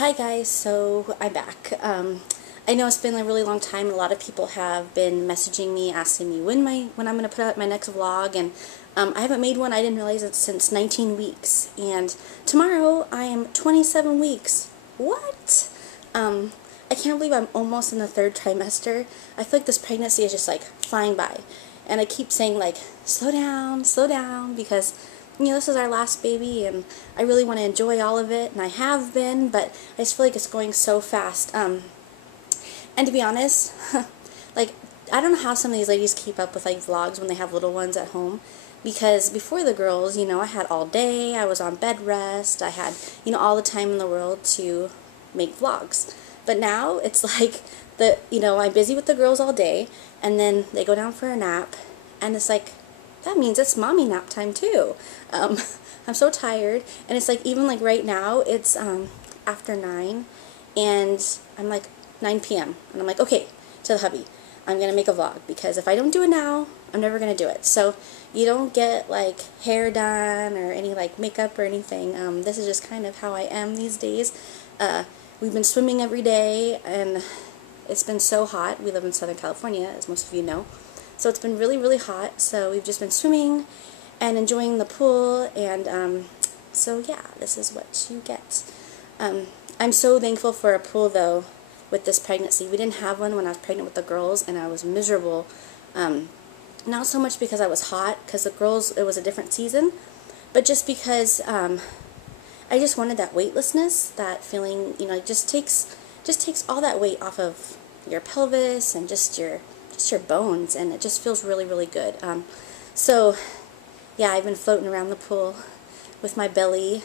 Hi guys, so I'm back. I know it's been a really long time and a lot of people have been messaging me asking me when I'm going to put out my next vlog, and I haven't made one. I didn't realize it since 19 weeks, and tomorrow I am 27 weeks. What? I can't believe I'm almost in the third trimester. I feel like this pregnancy is just like flying by, and I keep saying like slow down, because this is our last baby, and I really want to enjoy all of it, and I have been, but I just feel like it's going so fast. And to be honest, like, I don't know how some of these ladies keep up with, like, vlogs when they have little ones at home, because before the girls, I had all day, I was on bed rest, I had, all the time in the world to make vlogs. But now, it's like, I'm busy with the girls all day, and then they go down for a nap, and it's like, that means it's mommy nap time too. I'm so tired, and it's like, even like right now, it's after 9, and I'm like 9 p.m. and I'm like, okay, to the hubby, I'm gonna make a vlog, because if I don't do it now, I'm never gonna do it. So you don't get like hair done or any like makeup or anything. This is just kind of how I am these days. We've been swimming every day, and it's been so hot. We live in Southern California, as most of you know. So it's been really, really hot, so we've just been swimming and enjoying the pool, and so yeah, this is what you get. I'm so thankful for a pool, though, with this pregnancy. We didn't have one when I was pregnant with the girls, and I was miserable. Not so much because I was hot, because the girls, it was a different season, but just because I just wanted that weightlessness, that feeling, it just takes all that weight off of your pelvis and just your bones, and it just feels really, really good. So yeah, I've been floating around the pool with my belly,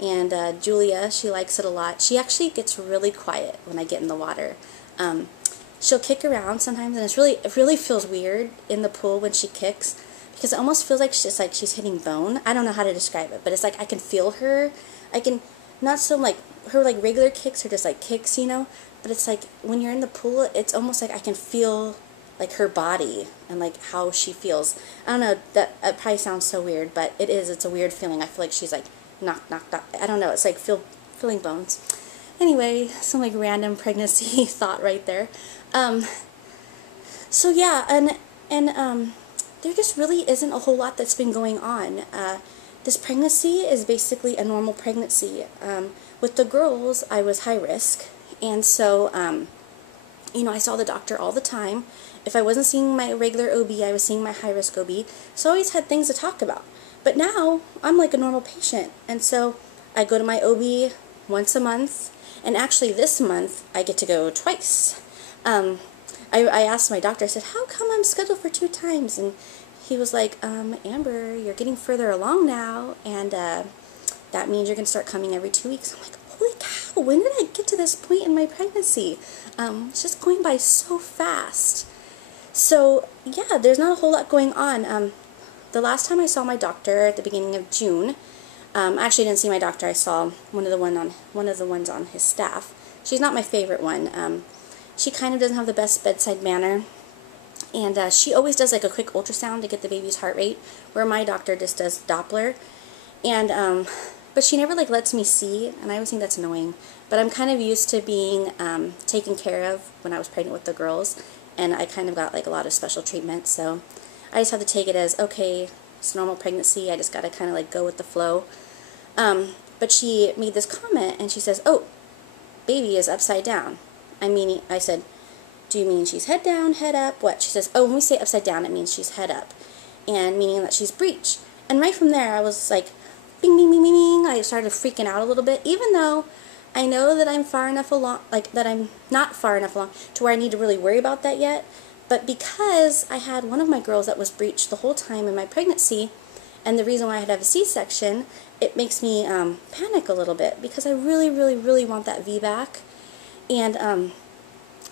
and Julia, she likes it a lot. She actually gets really quiet when I get in the water. She'll kick around sometimes, and it really feels weird in the pool when she kicks, because it almost feels like she's hitting bone. I don't know how to describe it, but it's like I can feel her. I can, not so like her like regular kicks are just like kicks, but it's like when you're in the pool, it's almost like I can feel like her body and like how she feels. I don't know, that probably sounds so weird, but it is. It's a weird feeling. I feel like she's like knock. I don't know. It's like feeling bones. Anyway, some like random pregnancy thought right there. So yeah, and there just really isn't a whole lot that's been going on. This pregnancy is basically a normal pregnancy. With the girls, I was high risk, and so I saw the doctor all the time. If I wasn't seeing my regular OB, I was seeing my high-risk OB. So I always had things to talk about. But now, I'm like a normal patient. And so I go to my OB once a month. And actually this month, I get to go twice. I asked my doctor, I said, how come I'm scheduled for 2 times? And he was like, Amber, you're getting further along now. And that means you're going to start coming every 2 weeks. I'm like, holy cow, when did I get to this point in my pregnancy? It's just going by so fast. So yeah, there's not a whole lot going on. The last time I saw my doctor at the beginning of June, I actually didn't see my doctor. I saw one of the ones on his staff. She's not my favorite one. She kind of doesn't have the best bedside manner, and she always does like a quick ultrasound to get the baby's heart rate, where my doctor just does Doppler, and but she never like lets me see, and I always think that's annoying. But I'm kind of used to being taken care of when I was pregnant with the girls, and I kind of got like a lot of special treatment, so I just have to take it as, okay, it's normal pregnancy, I just got to kind of like go with the flow. But she made this comment, and she says, oh, baby is upside down. I said, do you mean she's head down, head up, what? She says, oh, when we say upside down, it means she's head up, and meaning that she's breech. And right from there, I was like, bing, bing, bing, bing, bing. I started freaking out a little bit, even though I know that I'm far enough along, like that I'm not far enough along to where I need to really worry about that yet. But because I had one of my girls that was breech the whole time in my pregnancy, and the reason why I had to have a C-section, it makes me panic a little bit, because I really, really, really want that VBAC. And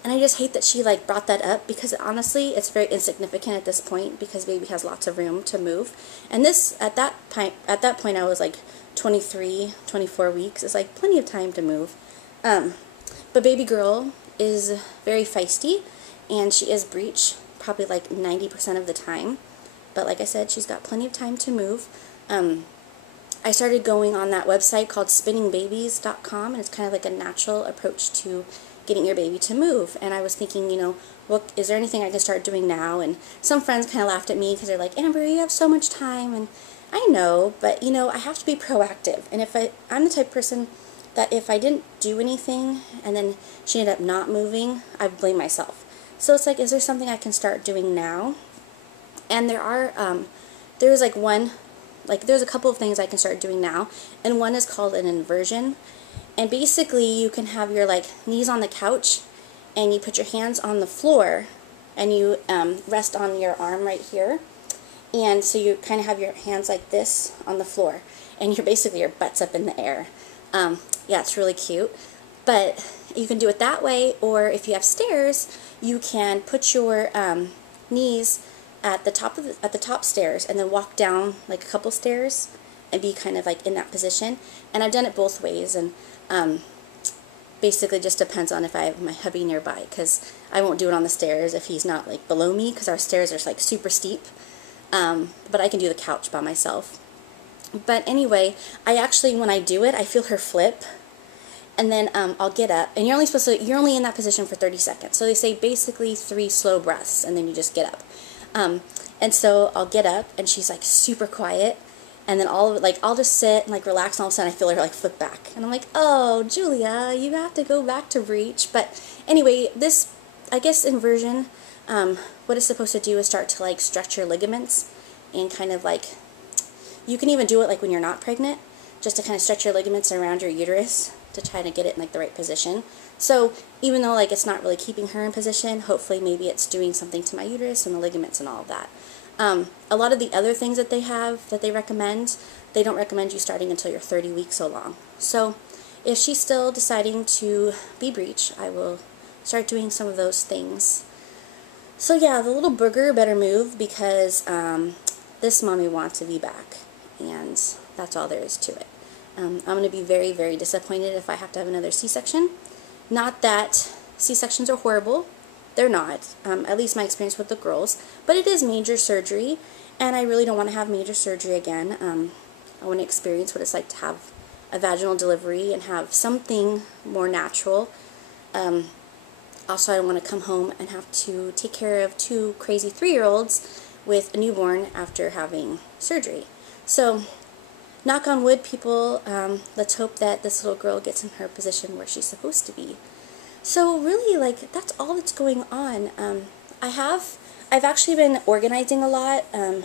I just hate that she like brought that up, because honestly it's very insignificant at this point, because baby has lots of room to move. And this at that point I was like 23, 24 weeks. It's like plenty of time to move. But baby girl is very feisty, and she is breech probably like 90% of the time. But like I said, she's got plenty of time to move. I started going on that website called spinningbabies.com, and it's kind of like a natural approach to getting your baby to move. And I was thinking, what is there anything I can start doing now? And some friends kind of laughed at me because they're like, Amber, you have so much time. And I know, but I have to be proactive. And if I'm the type of person that if I didn't do anything and then she ended up not moving, I would blame myself. So it's like, is there something I can start doing now? And there's a couple of things I can start doing now, and one is called an inversion. And basically you can have your knees on the couch, and you put your hands on the floor, and you rest on your arm right here, and so you kind of have your hands like this on the floor, and your butt's up in the air. Yeah, it's really cute. But you can do it that way, or if you have stairs, you can put your knees at the top stairs and then walk down like a couple stairs and be kind of like in that position. And I've done it both ways, and basically just depends on if I have my hubby nearby, because I won't do it on the stairs if he's not like below me, because our stairs are like super steep. But I can do the couch by myself. But anyway, when I do it, I feel her flip. And then I'll get up, and you're only in that position for 30 seconds. So they say basically 3 slow breaths, and then you just get up. And so I'll get up, and she's like super quiet, and then I'll just sit and relax, and all of a sudden I feel her flip back, and I'm like, oh, Julia, you have to go back to breech. But anyway, this, I guess, inversion, what it's supposed to do is start to stretch your ligaments, and kind of you can even do it when you're not pregnant, just to kind of stretch your ligaments around your uterus to try to get it in the right position. So even though it's not really keeping her in position, hopefully maybe it's doing something to my uterus and the ligaments and all of that. A lot of the other things that they recommend, they don't recommend you starting until you're 30 weeks along. So if she's still deciding to be breech, I will start doing some of those things. So yeah, the little booger better move, because this mommy wants to be back, and that's all there is to it. I'm going to be very, very disappointed if I have to have another C-section. Not that C-sections are horrible. They're not. At least my experience with the girls. But it is major surgery, and I really don't want to have major surgery again. I want to experience what it's like to have a vaginal delivery and have something more natural. Also, I don't want to come home and have to take care of 2 crazy 3-year-olds with a newborn after having surgery. So, knock on wood, people, let's hope that this little girl gets in her position where she's supposed to be. So really, that's all that's going on. I've actually been organizing a lot. I've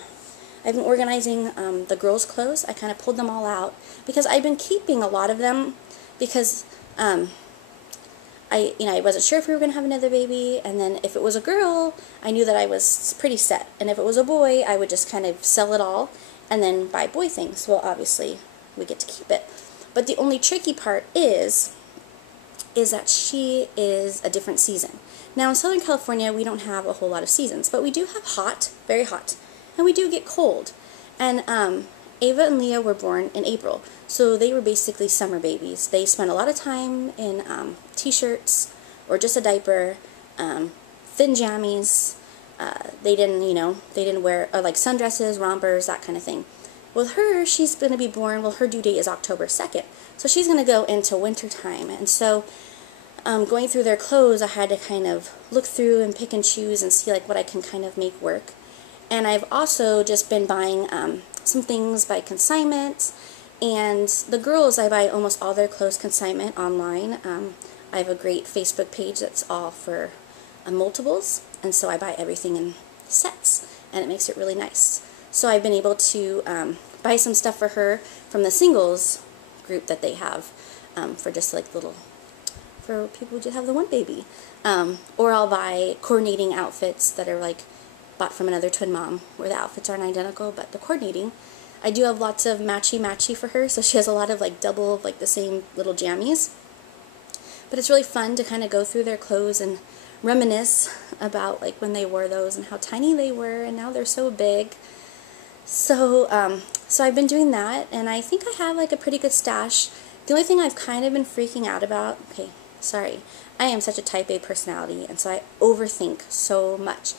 been organizing the girls' clothes. I kind of pulled them all out, because I've been keeping a lot of them, because I wasn't sure if we were going to have another baby, and then if it was a girl, I knew that I was pretty set, and if it was a boy, I would just kind of sell it all and then buy boy things. Well, obviously, we get to keep it. But the only tricky part is that she is a different season. Now, in Southern California, we don't have a whole lot of seasons, but we do have hot, very hot, and we do get cold. And Ava and Leah were born in April, so they were basically summer babies. They spent a lot of time in t-shirts or just a diaper, thin jammies. They didn't wear sundresses, rompers, that kind of thing. With her, she's going to be born, her due date is October 2nd. So she's going to go into winter time. And so going through their clothes, I had to kind of look through and pick and choose and see what I can kind of make work. And I've also just been buying some things by consignment. And the girls, I buy almost all their clothes consignment online. I have a great Facebook page that's all for multiples. And so I buy everything in sets, and it makes it really nice. So I've been able to buy some stuff for her from the singles group that they have, for just for people who just have the one baby. Or I'll buy coordinating outfits that are bought from another twin mom, where the outfits aren't identical, but the coordinating. I do have lots of matchy-matchy for her, so she has a lot of double of the same little jammies. But it's really fun to kind of go through their clothes and reminisce about when they wore those and how tiny they were, and now they're so big. So I've been doing that, and I think I have a pretty good stash. The only thing I've kind of been freaking out about, okay, sorry, I am such a type A personality, and so I overthink so much,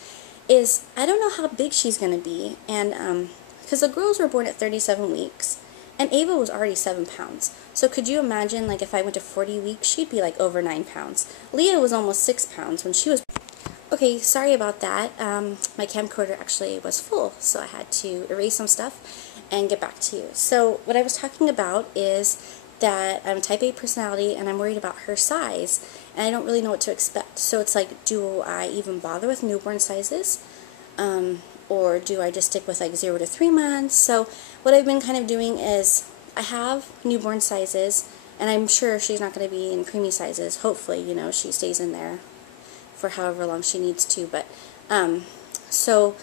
is I don't know how big she's going to be, and because the girls were born at 37 weeks, And Ava was already 7 pounds. So could you imagine, like, if I went to 40 weeks, she'd be like over 9 pounds. Leah was almost 6 pounds when she was... Okay, sorry about that. My camcorder actually was full, so I had to erase some stuff and get back to you. So what I was talking about is that I'm type A personality and I'm worried about her size, and I don't really know what to expect. So it's like, do I even bother with newborn sizes? Or do I just stick with like 0 to 3 months? So what I've been kind of doing is I have newborn sizes, and I'm sure she's not going to be in preemie sizes. Hopefully, you know, she stays in there for however long she needs to. But so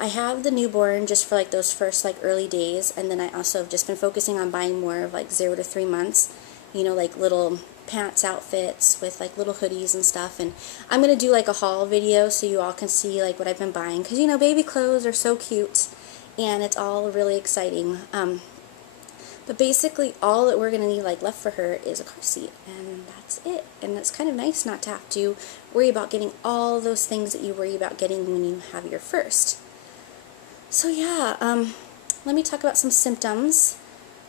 I have the newborn just for like those first like early days, and then I also have just been focusing on buying more of like 0 to 3 months, you know, like little pants outfits with like little hoodies and stuff. And I'm gonna do like a haul video so you all can see like what I've been buying, because you know, baby clothes are so cute and it's all really exciting. But basically all that we're gonna need like left for her is a car seat, and that's it. And it's kind of nice not to have to worry about getting all those things that you worry about getting when you have your first. So yeah, let me talk about some symptoms.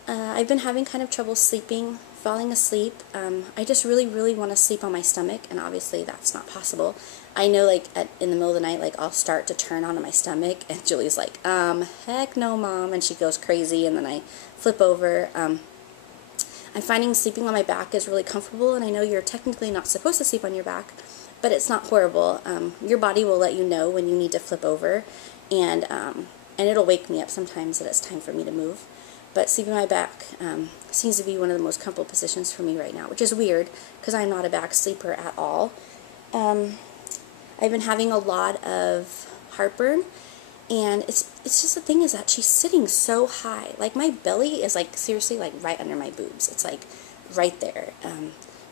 I've been having kind of trouble sleeping, falling asleep. I just really want to sleep on my stomach, and obviously that's not possible. I know, like, in the middle of the night, like, I'll start to turn onto my stomach, and Julie's like, heck no, Mom, and she goes crazy, and then I flip over. I'm finding sleeping on my back is really comfortable, and I know you're technically not supposed to sleep on your back, but it's not horrible. Your body will let you know when you need to flip over, and it'll wake me up sometimes that it's time for me to move. But sleeping on my back seems to be one of the most comfortable positions for me right now, which is weird because I'm not a back sleeper at all. I've been having a lot of heartburn, and it's just the thing is that she's sitting so high. Like, my belly is like seriously like right under my boobs. It's like right there.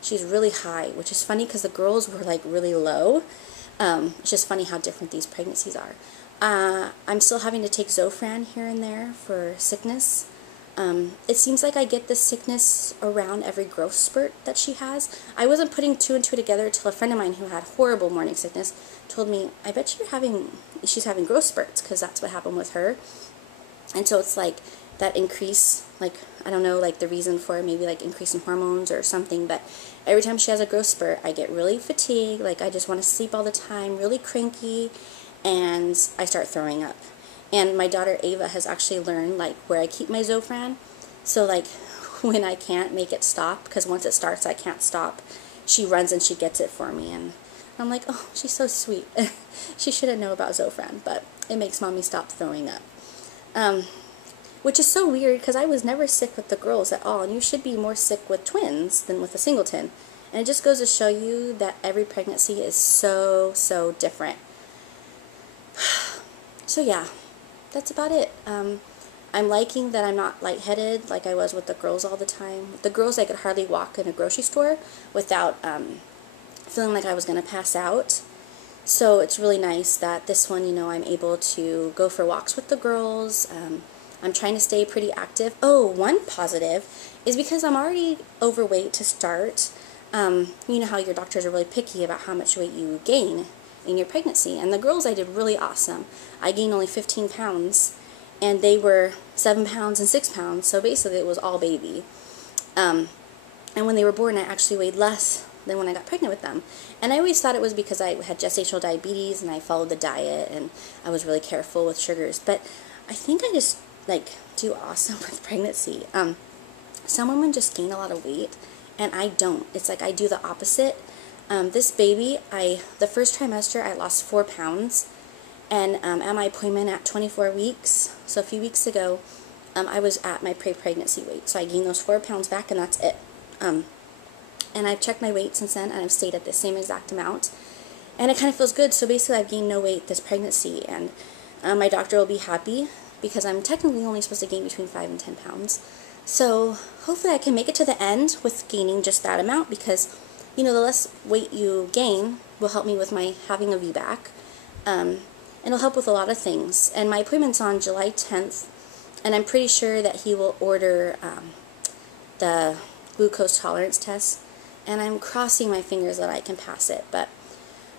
She's really high, which is funny because the girls were like really low. It's just funny how different these pregnancies are. I'm still having to take Zofran here and there for sickness. It seems like I get this sickness around every growth spurt that she has. I wasn't putting 2 and 2 together until a friend of mine who had horrible morning sickness told me, I bet she's having growth spurts, because that's what happened with her. And so it's like that increase, like, I don't know, like the reason for it, maybe like increase in hormones or something, but every time she has a growth spurt, I get really fatigued, like I just want to sleep all the time, really cranky, and I start throwing up. And my daughter Ava has actually learned like where I keep my Zofran. So like when I can't make it stop, because once it starts I can't stop, she runs and she gets it for me. And I'm like, oh, she's so sweet. She shouldn't know about Zofran, but it makes mommy stop throwing up. Which is so weird because I was never sick with the girls at all. And you should be more sick with twins than with a singleton. And it just goes to show you that every pregnancy is so different. So yeah. That's about it. I'm liking that I'm not lightheaded like I was with the girls all the time. With the girls, I could hardly walk in a grocery store without feeling like I was going to pass out. So it's really nice that this one, you know, I'm able to go for walks with the girls. I'm trying to stay pretty active. Oh, one positive is because I'm already overweight to start. You know how your doctors are really picky about how much weight you gain in your pregnancy, and the girls I did really awesome. I gained only 15 pounds, and they were 7 pounds and 6 pounds, so basically it was all baby. And when they were born, I actually weighed less than when I got pregnant with them. And I always thought it was because I had gestational diabetes, and I followed the diet, and I was really careful with sugars, but I think I just, like, do awesome with pregnancy. Some women just gain a lot of weight, and I don't. It's like I do the opposite. This baby, the first trimester, I lost 4 pounds, and at my appointment at 24 weeks, so a few weeks ago, I was at my pre-pregnancy weight, so I gained those 4 pounds back, and that's it. And I've checked my weight since then, and I've stayed at the same exact amount, and it kind of feels good. So basically, I've gained no weight this pregnancy, and my doctor will be happy, because I'm technically only supposed to gain between 5 and 10 pounds. So hopefully I can make it to the end with gaining just that amount, because you know, the less weight you gain will help me with my having a VBAC. And it'll help with a lot of things. And my appointment's on July 10th, and I'm pretty sure that he will order the glucose tolerance test. And I'm crossing my fingers that I can pass it. But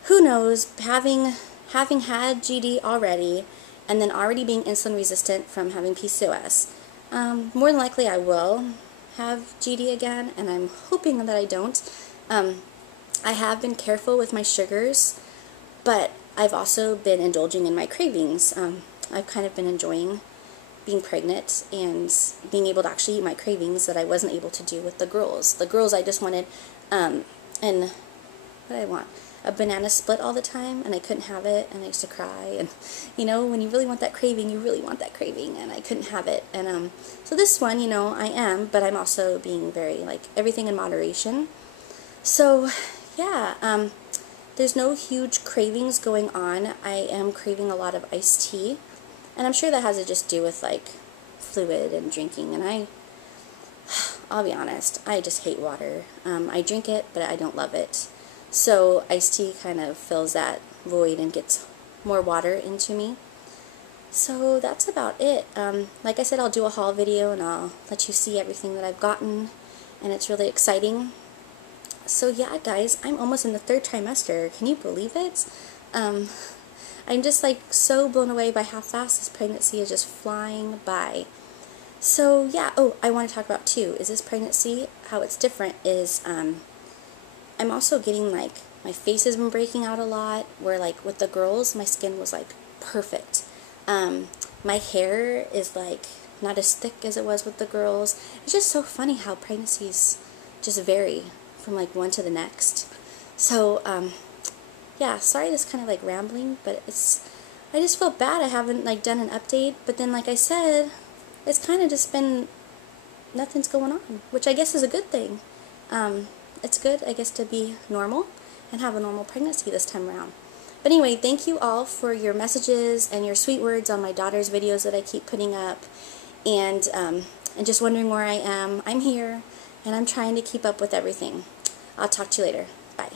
who knows, having had GD already, and then already being insulin resistant from having PCOS, More than likely I will have GD again, and I'm hoping that I don't. I have been careful with my sugars, but I've also been indulging in my cravings. I've kind of been enjoying being pregnant and being able to actually eat my cravings that I wasn't able to do with the girls. The girls, I just wanted, and what did I want? A banana split all the time, and I couldn't have it, and I used to cry, and you know, when you really want that craving, you really want that craving, and I couldn't have it, and so this one, you know, I am, but I'm also being very, like, everything in moderation. So yeah, there's no huge cravings going on. I am craving a lot of iced tea, and I'm sure that has to just do with, like, fluid and drinking, and I'll be honest, I just hate water. I drink it, but I don't love it. So iced tea kind of fills that void and gets more water into me. So that's about it. Like I said, I'll do a haul video and I'll let you see everything that I've gotten, and it's really exciting. So yeah, guys, I'm almost in the 3rd trimester. Can you believe it? I'm just like so blown away by how fast this pregnancy is just flying by. So yeah, oh, I want to talk about too, is this pregnancy, how it's different is, I'm also getting, like, my face has been breaking out a lot, where, like, with the girls, my skin was, like, perfect. My hair is, like, not as thick as it was with the girls. It's just so funny how pregnancies just vary from, like, one to the next. So, yeah, sorry this kind of, like, rambling, but I just feel bad I haven't, like, done an update, but then, like I said, it's kind of just been, nothing's going on, which I guess is a good thing. It's good, I guess, to be normal and have a normal pregnancy this time around. But anyway, thank you all for your messages and your sweet words on my daughter's videos that I keep putting up, and just wondering where I am. I'm here, and I'm trying to keep up with everything. I'll talk to you later. Bye.